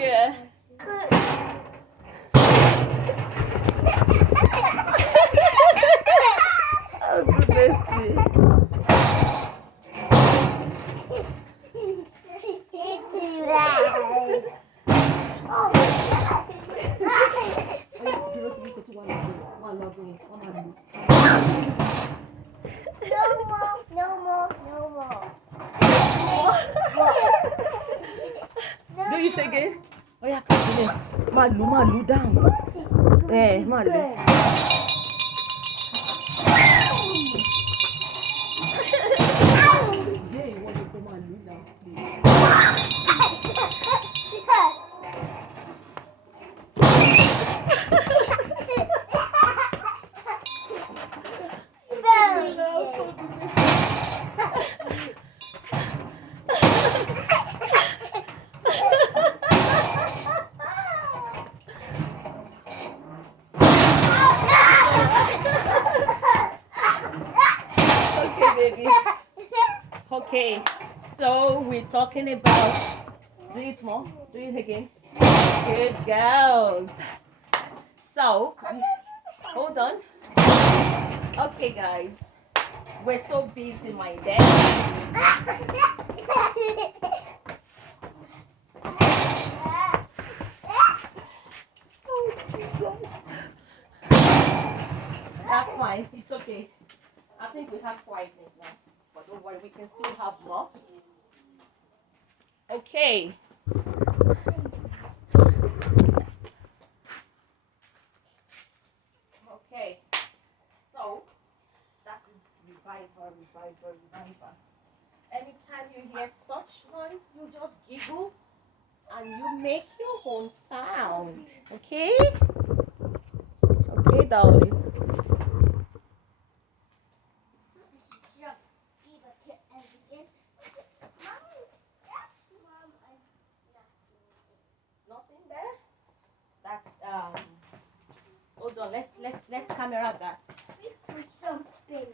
Yeah. Oh, goodness me. No more. Do it again. Oh yeah, come on. Malu down. Eh, Malu. Okay, baby. Okay, so we're talking about. Do it more. Do it again. Good girls. So, hold on. Okay, guys. We're so busy, my dad. That's fine. It's okay. I think we have quietness now. But don't worry, we can still have more. Okay. Okay. So, that is revival. Anytime you hear such noise, you just giggle and you make your own sound. Okay? Okay, darling. Nothing there? That's hold on, let's camera that. Something.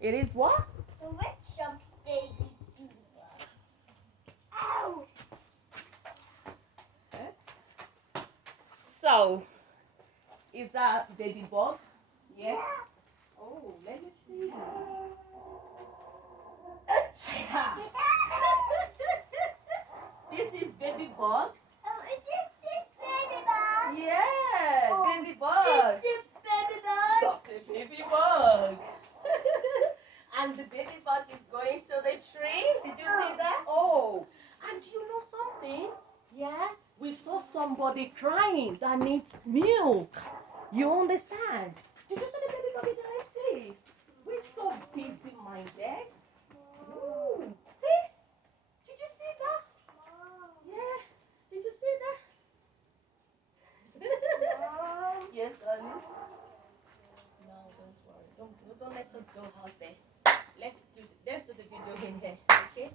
It is what? Some baby beavers. Ow! So, is that baby bug? Yeah? Oh, let me see. This is baby bug. Oh, is this baby bug? Yeah, Oh, baby bug. This is baby bug. That's a baby bug. And the baby bug is going to the tree. Did you see that? Oh, and you know something? Yeah, we saw somebody crying that needs milk. You understand? Did you see the baby bug? Did I see? We're so busy minded. Ooh, see? Did you see that? Yeah. Did you see that? Yes, darling. No, don't worry. Don't let us go out there. Let's do the video in here, okay?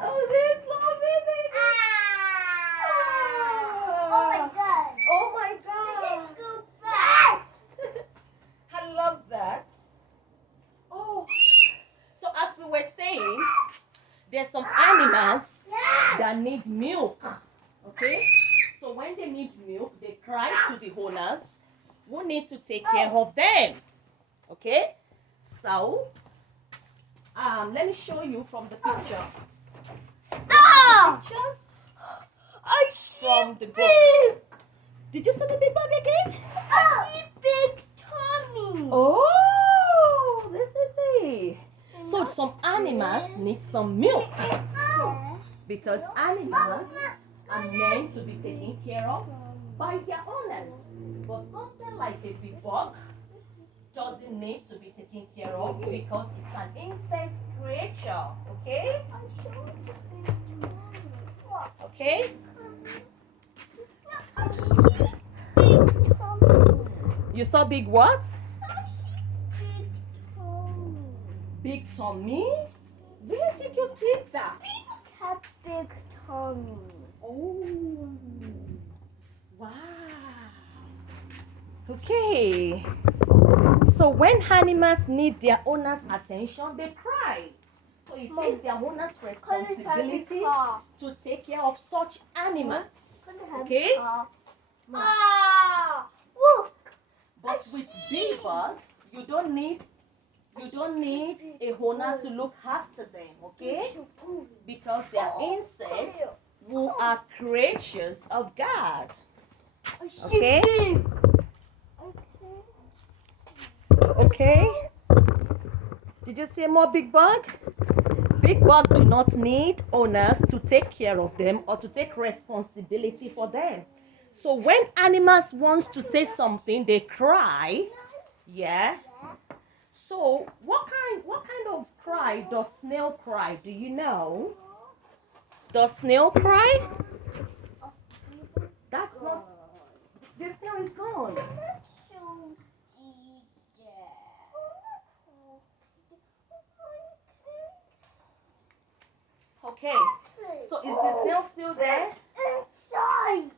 Oh, this lovely baby. Oh my god. Oh my God. Let's go back. I love that. Oh, so as we were saying, there's some animals that need milk. Okay? So when they need milk, they cry to the owners who need to take care of them. Okay? So, let me show you from the picture. Oh! Pictures I see from the book. big. Did you see the big bug again? I see big tummy. Oh, this is it. So some animals need some milk because animals are meant to be taken care of by their owners. But something like a big bug doesn't need to be taken care of because it's an insect creature. Okay? Okay? Big tummy. You saw big what? Big tummy. Big tummy? Where did you see that? Have big tummy. Oh, wow. Okay. So when animals need their owner's attention, they cry. So it takes their owner's responsibility to take care of such animals. Okay? But with big bug, you don't need a owner to look after them, okay? Because they are insects who are creatures of God. Okay? Okay? Did you see more big bug? Big bug do not need owners to take care of them or to take responsibility for them. So when animals want to say something, they cry. Yeah. So what kind of cry does snail cry? Do you know? Does snail cry? That's not. The snail is gone. Okay. So is the snail still there? Inside.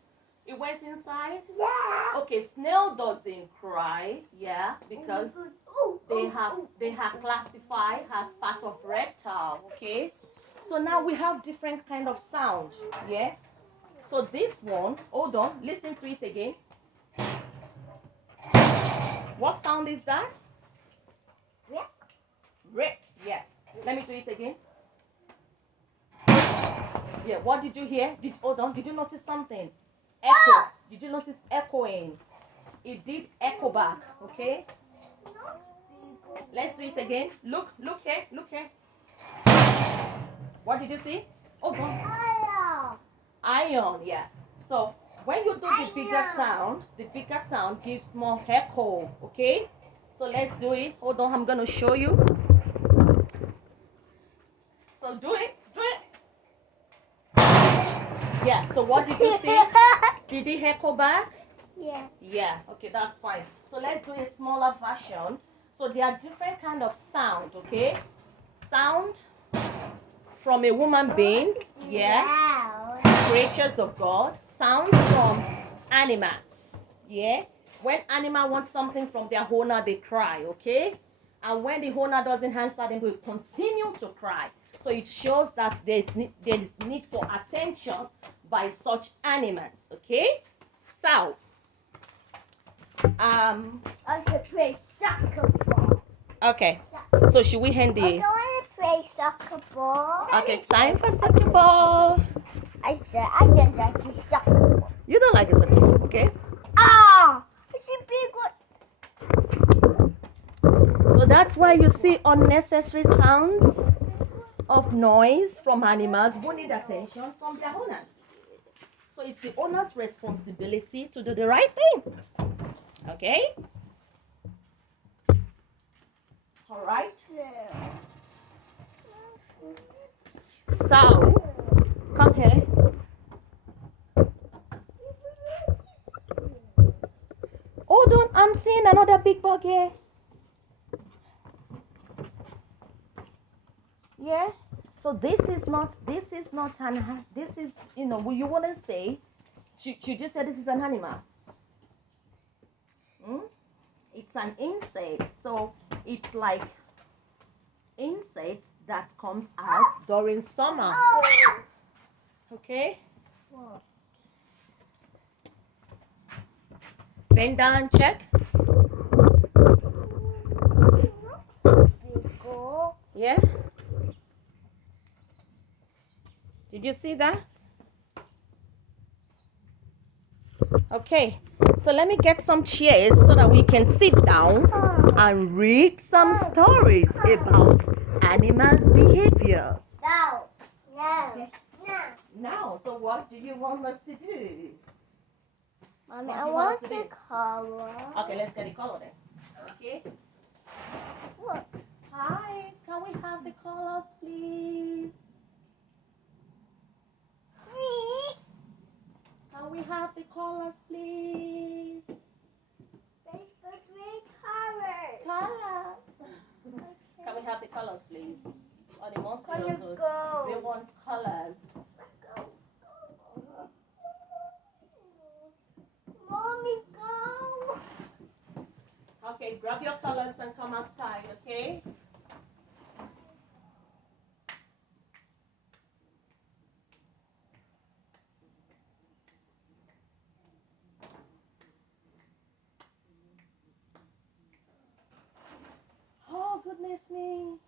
It went inside? Yeah. Okay, snail doesn't cry, yeah, because they have classified as part of reptile, okay? So now we have different kind of sound, yeah? So this one, hold on, listen to it again. What sound is that? Rick. Rick, yeah. Let me do it again. Yeah, what did you hear? Hold on, did you notice something? Echo. Did you notice echoing? It did echo back, okay? Let's do it again. Look here. What did you see? Hold on. Iron, yeah. So when you do the bigger sound gives more echo, okay? So let's do it. Hold on, I'm gonna show you. So do it. Yeah, so what did you see? Did it echo back? Yeah. Yeah, okay, that's fine. So let's do a smaller version. So there are different kind of sound, okay? Sound from a woman being, yeah, Wow. creatures of God. Sound from animals, yeah. When animal wants something from their owner, they cry, okay? And when the owner doesn't answer, they will continue to cry. So it shows that there is need for attention by such animals, okay? So I want to play soccer ball. okay. So should we hand I the don't want to play soccer ball. okay, time for soccer ball. I said I don't like the soccer ball. You don't like a soccer ball, okay? Ah! It's a big one. So that's why you see unnecessary sounds of noise from animals who need attention from their owners. So it's the owner's responsibility to do the right thing. Okay? All right. So, come here. Hold on, I'm seeing another big bug here. Yeah. So this is not you wouldn't say, should you say this is an animal? It's an insect. So it's like insects that comes out during summer. Okay? Bend down, check. Yeah? Did you see that? Okay, so let me get some chairs so that we can sit down and read some stories about animals' behaviors. Now, so what do you want us to do? Mommy, I want to color. Okay, let's get the color then. Okay. Look. Hi, can we have the colors, please? Please. Can we have the colors, please? There's the three colors. Colors. Can we have the colors, please? Or the most Color serious go. we want colors. Go. Mommy, go. Okay, Okay, grab your colors and come outside, okay? Oh, goodness me.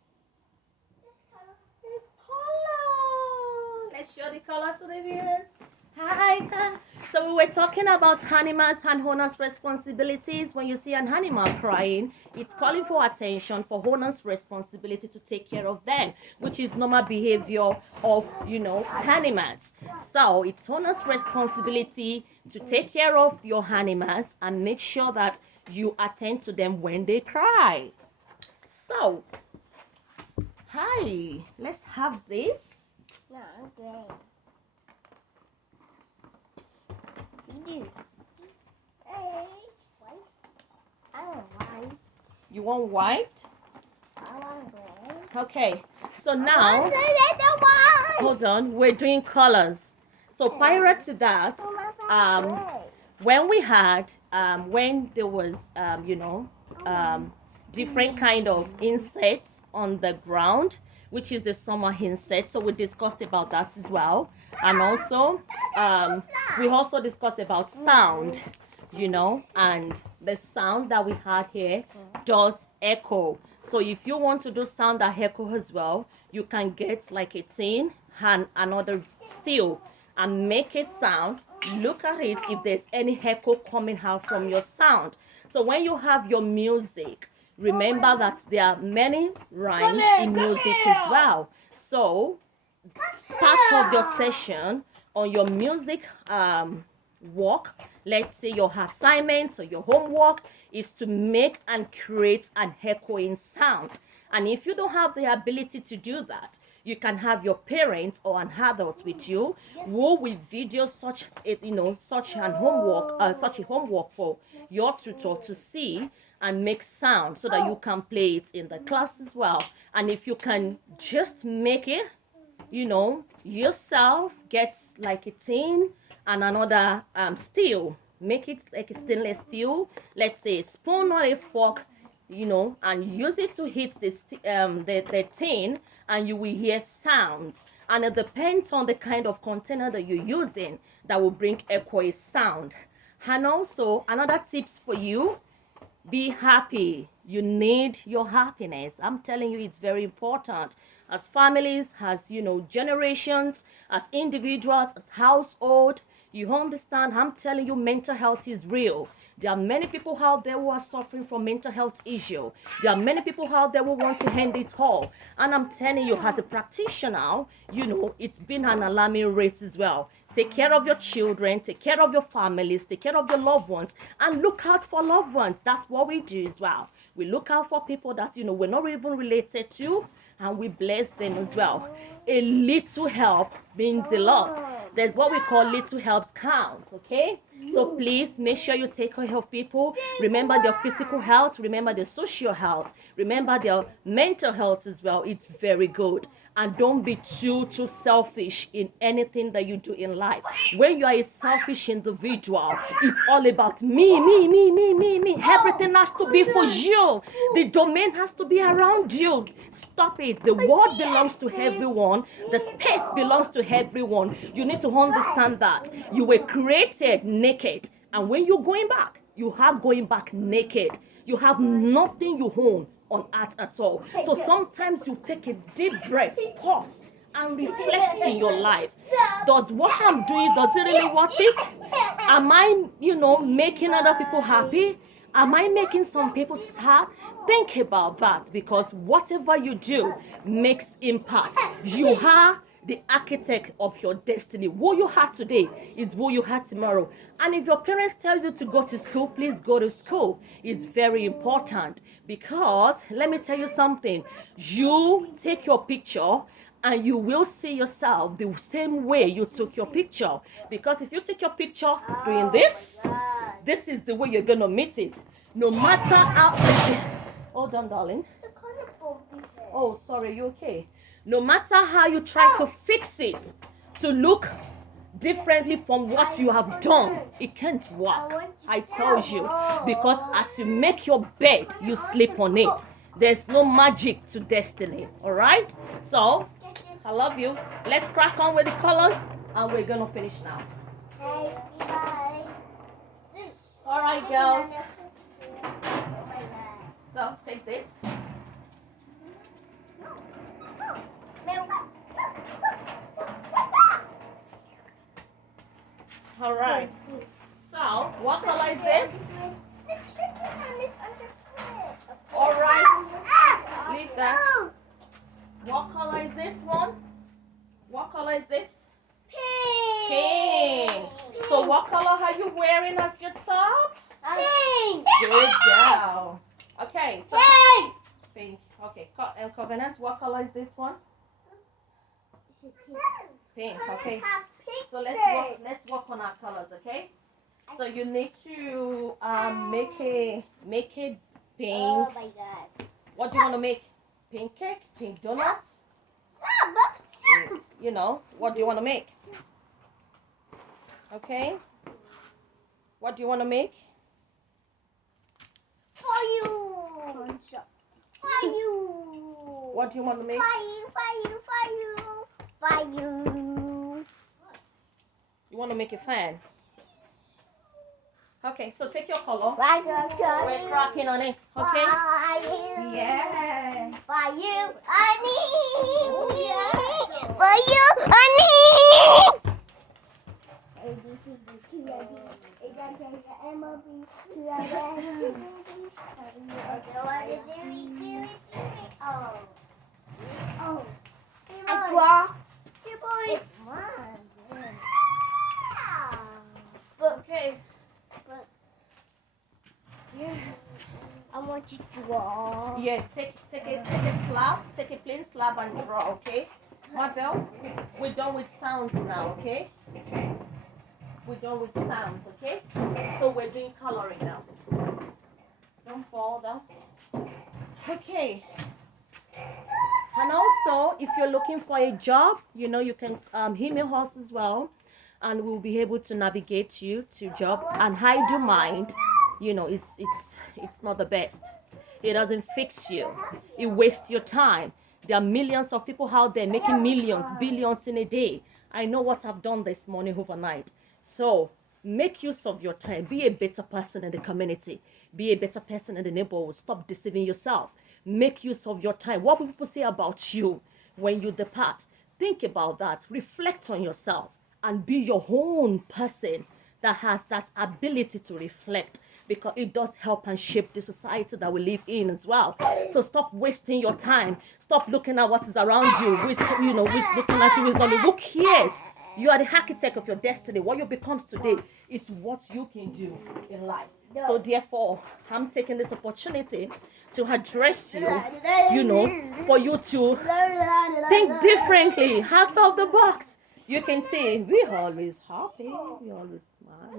It's color. Let's show the color to the viewers. Hi. So we were talking about animals and owners' responsibilities. When you see an animal crying, it's calling for attention, for owners' responsibility to take care of them, which is normal behavior of, animals. So it's owners' responsibility to take care of your animals and make sure that you attend to them when they cry. So, hi, let's have this. No, gray. You. Hey, white. I want white. You want white? I want gray. Okay, so now, White. hold on, we're doing colors. So prior to that, when we had, when there was, different kind of insects on the ground, which is the summer insect. So we discussed about that as well. And also, we also discussed about sound, and the sound that we had here does echo. So if you want to do sound that echo as well, you can get like a tin and another steel and make a sound. Look at it if there's any echo coming out from your sound. So when you have your music, remember that there are many rhymes in music as well. So part of your session on your music work, let's say your assignments or your homework, is to make and create an echoing sound. And if you don't have the ability to do that, you can have your parents or an adult with you who will video such a homework for your tutor to see and make sound so that you can play it in the class as well. And if you can just make it, yourself, get like a tin and another steel, make it like a stainless steel, let's say a spoon or a fork, and use it to hit the tin, and you will hear sounds. And it depends on the kind of container that you're using that will bring echoey sound. And also another tips for you: be happy. You need your happiness. I'm telling you, it's very important. As families, as generations, as individuals, as household, you understand, I'm telling you, mental health is real. There are many people out there who are suffering from mental health issue. There are many people out there who want to end it all. And I'm telling you, as a practitioner, it's been an alarming rate as well. Take care of your children, take care of your families, take care of your loved ones, and look out for loved ones. That's what we do as well. We look out for people that, we're not even related to, and we bless them as well. A little help means a lot. There's what we call little helps count, okay? So please make sure you take care of people. Remember their physical health, remember their social health, remember their mental health as well. It's very good. And don't be too selfish in anything that you do in life. When you are a selfish individual, it's all about me. Everything has to be for you. The domain has to be around you. Stop it. The world belongs to everyone. The space belongs to everyone. You need to understand that. You were created naked. And when you're going back, you are going back naked. You have nothing you own on earth at all. So sometimes you take a deep breath, pause, and reflect in your life. Does what I'm doing, does it really worth it? Am I, making other people happy? Am I making some people sad? Think about that, because whatever you do makes impact. You are the architect of your destiny. Who you are today is who you are tomorrow. And if your parents tell you to go to school, please go to school. It's very important, because let me tell you something. You take your picture and you will see yourself the same way you took your picture. Because if you take your picture doing this, this is the way you're going to meet it. No matter how... Hold on, darling. Oh, sorry, you okay? No matter how you try to fix it to look differently from what you have done, it can't work. I tell you, because as you make your bed, you sleep on it. There's no magic to destiny. All right? So, I love you. Let's crack on with the colors, and we're gonna finish now. All right, girls. So take this. All right. So what color is this? All right. Leave that. What color is this one? What color is this? Pink. So what color are you wearing as your top? Pink. Good girl. Okay. So pink. Okay. And Covenant, what color is this one? Pink. Okay. So let's work on our colors. Okay. So you need to make a pink. Oh my gosh. What do you want to make? Pink cake? Pink donuts? You know, what do you want to make? Okay. What do you want to make? For you. For you. What do you want to make? For you. You want to make a fan? Okay, so take your color. We're cracking on it. Okay? Yeah. For you, honey. For you, honey. I draw. It's mine. Okay. Yes. I want you to draw. Yeah, take a slab, take a plain slab and draw, okay? Marvel, we're done with sounds now, okay? We're done with sounds, okay? So we're doing coloring now. Don't fall down. Okay. And also, if you're looking for a job, you know, you can email us as well, and we'll be able to navigate you to job. And I do mind, you know, it's not the best. It doesn't fix you. It wastes your time. There are millions of people out there making millions, billions in a day. I know what I've done this morning overnight. So make use of your time. Be a better person in the community. Be a better person in the neighborhood. Stop deceiving yourself. Make use of your time. What will people say about you when you depart? Think about that. Reflect on yourself and be your own person that has that ability to reflect, because it does help and shape the society that we live in as well. So stop wasting your time. Stop looking at what is around you. Who's looking at you, who's not. Who cares? You are the architect of your destiny. What you become today is what you can do in life. So therefore, I'm taking this opportunity to address you, you know, for you to think differently, out of the box. You can see, we're always happy, we always smile.